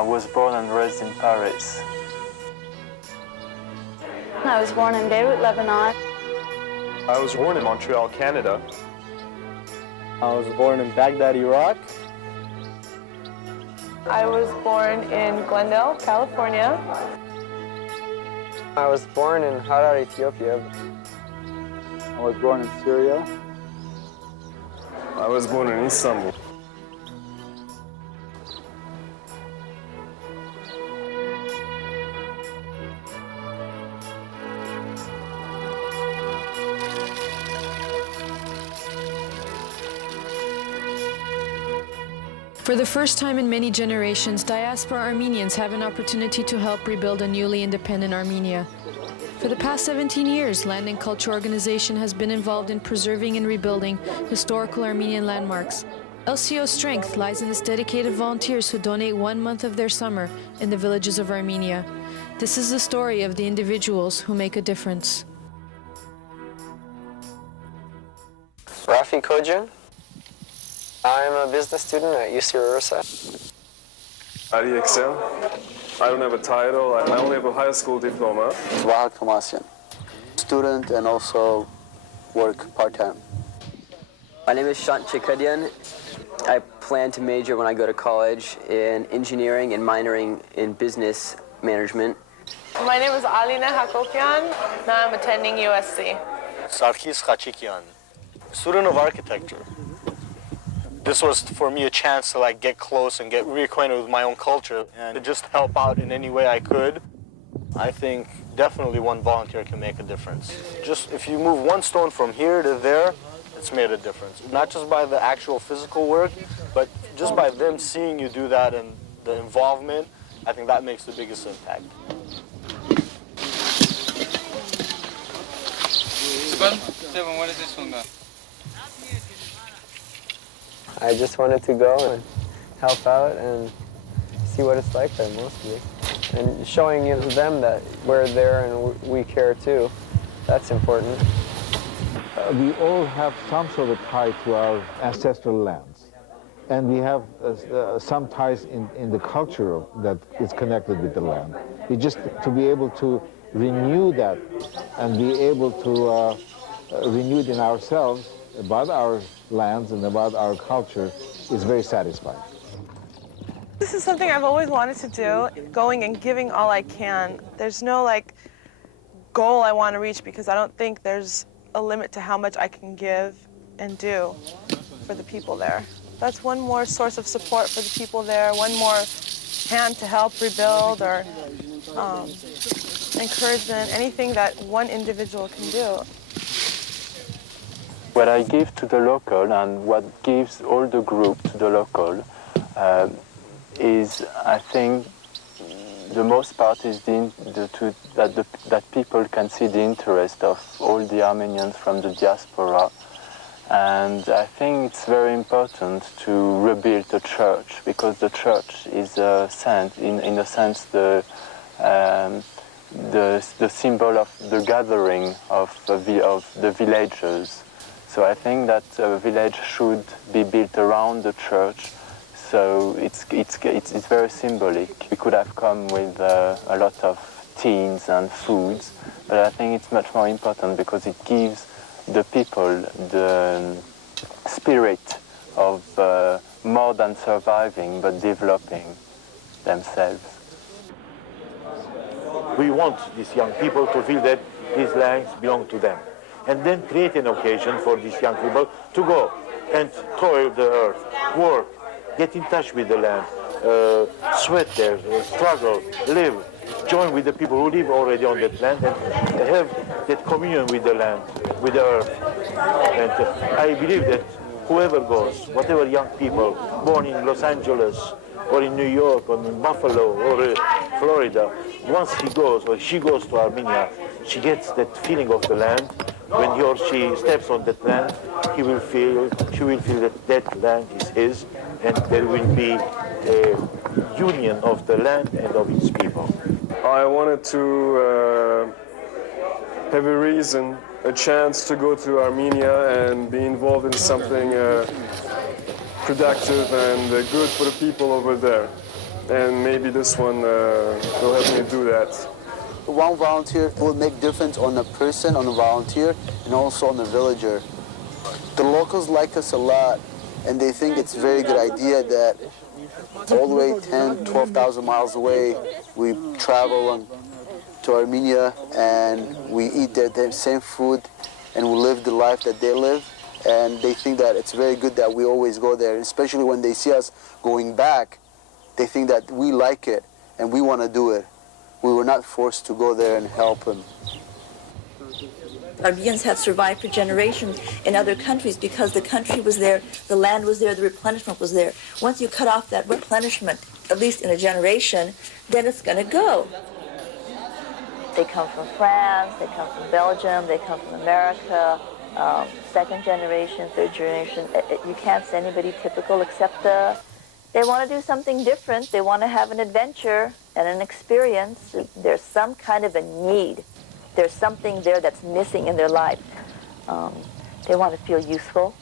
I was born and raised in Paris. I was born in Beirut, Lebanon. I was born in Montreal, Canada. I was born in Baghdad, Iraq. I was born in Glendale, California. I was born in Harar, Ethiopia. I was born in Syria. I was born in Istanbul. For the first time in many generations, diaspora Armenians have an opportunity to help rebuild a newly independent Armenia. For the past 17 years, Land and Culture Organization has been involved in preserving and rebuilding historical Armenian landmarks. LCO's strength lies in its dedicated volunteers who donate 1 month of their summer in the villages of Armenia. This is the story of the individuals who make a difference. Rafi Kocan. I'm a business student at UC Ursa. Ali Excel. I don't have a title. I only have a high school diploma. Wahad Kamasian, student and also work part-time. My name is Shant Chikadian. I plan to major when I go to college in engineering and minoring in business management. My name is Alina Hakokian. Now I'm attending USC. Sarkis Khachikian, student of architecture. This was for me a chance to get close and get reacquainted with my own culture and to just help out in any way I could. I think definitely one volunteer can make a difference. Just if you move one stone from here to there, it's made a difference. Not just by the actual physical work, but just by them seeing you do that and the involvement, I think that makes the biggest impact. I just wanted to go and help out and see what it's like there mostly. And showing them that we're there and we care too, that's important. We all have some sort of tie to our ancestral lands. And we have some ties in the culture that is connected with the land. We just, to be able to renew that and be able to renew it in ourselves about our lands and about our culture is very satisfying. This is something I've always wanted to do, going and giving all I can. There's no goal I want to reach because I don't think there's a limit to how much I can give and do for the people there. That's one more source of support for the people there, one more hand to help rebuild or encouragement, anything that one individual can do. What I give to the local and what gives all the group to the local is, I think, the most part is that people can see the interest of all the Armenians from the diaspora. And I think it's very important to rebuild the church, because the church is in a sense the symbol of the gathering of the villagers. So I think that a village should be built around the church. So it's very symbolic. We could have come with a lot of teas and foods, but I think it's much more important because it gives the people the spirit of more than surviving, but developing themselves. We want these young people to feel that these lands belong to them, and then create an occasion for these young people to go and toil the earth, work, get in touch with the land, sweat there, struggle, live, join with the people who live already on that land and have that communion with the land, with the earth. And I believe that whoever goes, whatever young people born in Los Angeles or in New York or in Buffalo or Florida, once he goes or she goes to Armenia, she gets that feeling of the land. When he or she steps on that land, she will feel that that land is his, and there will be a union of the land and of its people. I wanted to have a reason, a chance to go to Armenia and be involved in something productive and good for the people over there. and maybe this one will help me do that. One volunteer will make difference on the person, on the volunteer, and also on the villager. The locals like us a lot, and they think it's a very good idea that all the way 10, 12,000 miles away, we travel to Armenia and we eat their same food and we live the life that they live. And they think that it's very good that we always go there, especially when they see us going back. They think that we like it and we want to do it. We were not forced to go there and help them. Armenians have survived for generations in other countries because the country was there, the land was there, the replenishment was there. Once you cut off that replenishment, at least in a generation, then it's going to go. They come from France, they come from Belgium, they come from America, second generation, third generation. You can't say anybody typical except they want to do something different. They want to have an adventure and an experience. There's some kind of a need. There's something there that's missing in their life. They want to feel useful.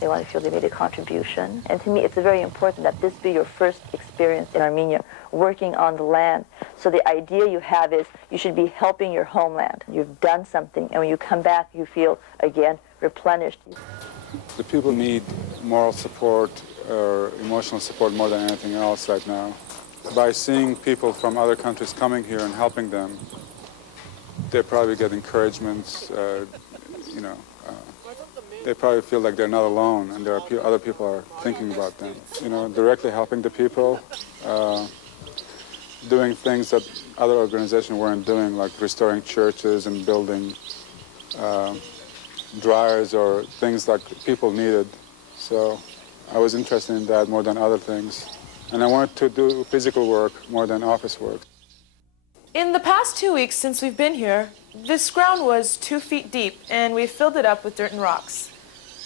They want to feel they made a contribution. And to me, it's very important that this be your first experience in Armenia, working on the land. So the idea you have is you should be helping your homeland. You've done something, and when you come back, you feel, again, replenished. The people need moral support or emotional support more than anything else right now. By seeing people from other countries coming here and helping them, they probably get encouragements, they probably feel like they're not alone and there are other people are thinking about them. Directly helping the people, doing things that other organizations weren't doing, like restoring churches and building dryers or things like people needed. So I was interested in that more than other things. And I wanted to do physical work more than office work. In the past 2 weeks since we've been here, this ground was 2 feet deep and we filled it up with dirt and rocks.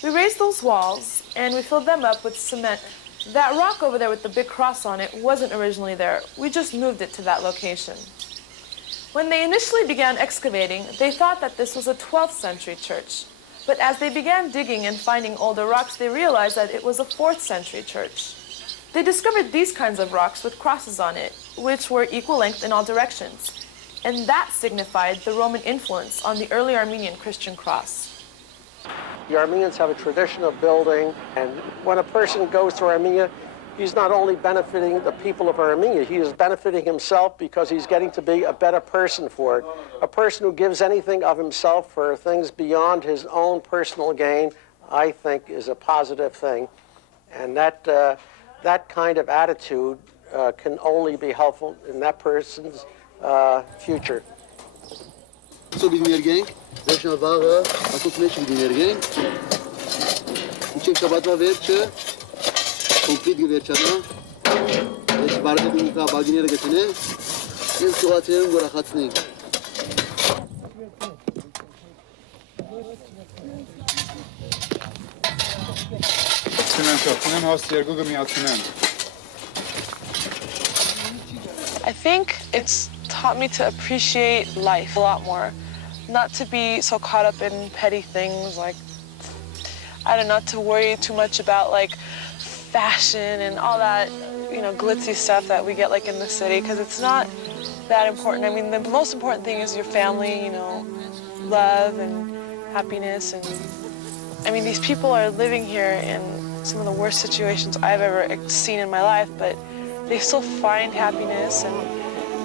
We raised those walls and we filled them up with cement. That rock over there with the big cross on it wasn't originally there. We just moved it to that location. When they initially began excavating, they thought that this was a 12th century church. But as they began digging and finding older rocks, they realized that it was a 4th century church. They discovered these kinds of rocks with crosses on it, which were equal length in all directions. And that signified the Roman influence on the early Armenian Christian cross. The Armenians have a tradition of building, and when a person goes to Armenia, he's not only benefiting the people of Armenia, he is benefiting himself because he's getting to be a better person for it. A person who gives anything of himself for things beyond his own personal gain, I think, is a positive thing. And that kind of attitude can only be helpful in that person's future. So dinlerken, reşna bağı, akut meçin dinlerken, uçek tabatma verçe, komplet verçana, eş barda binika baginer getine, en suatlerin gorahatni. I think it's taught me to appreciate life a lot more. Not to be so caught up in petty things like, I don't know, not to worry too much about like fashion and all that, glitzy stuff that we get like in the city, because it's not that important. I mean, the most important thing is your family, love and happiness. And I mean, these people are living here in some of the worst situations I've ever seen in my life, but they still find happiness and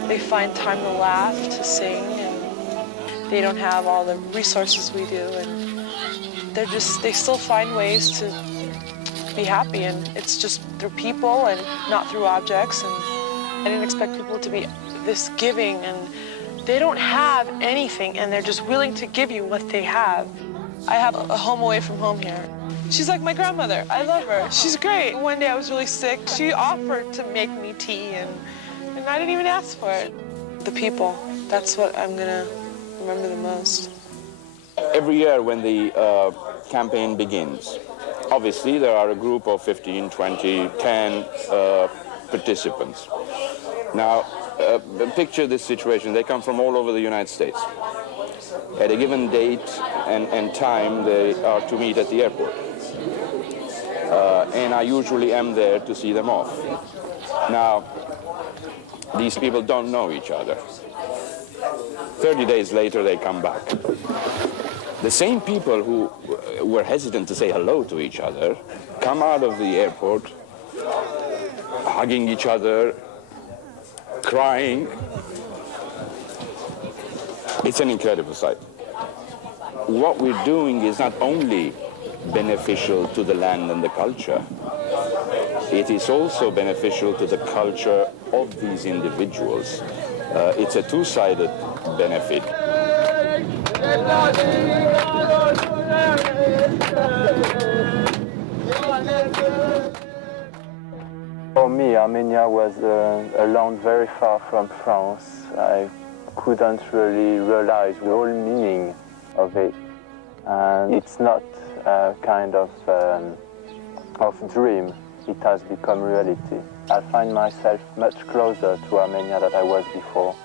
they find time to laugh, to sing, and they don't have all the resources we do, and they still find ways to be happy, and it's just through people and not through objects. And I didn't expect people to be this giving, and they don't have anything and they're just willing to give you what they have. I have a home away from home here. She's like my grandmother. I love her. She's great. One day I was really sick. She offered to make me tea, and I didn't even ask for it. The people, that's what I'm gonna remember the most. Every year when the campaign begins, obviously there are a group of 15, 20, 10 participants. Now, picture this situation. They come from all over the United States. At a given date and time, they are to meet at the airport. And I usually am there to see them off. Now, these people don't know each other. 30 days later, they come back. The same people who were hesitant to say hello to each other come out of the airport hugging each other, crying. It's an incredible sight. What we're doing is not only beneficial to the land and the culture, it is also beneficial to the culture of these individuals. It's a two-sided benefit. For me, Armenia was a land very far from France. I couldn't really realize the whole meaning of it. And it's not a kind of dream. It has become reality. I find myself much closer to Armenia than I was before.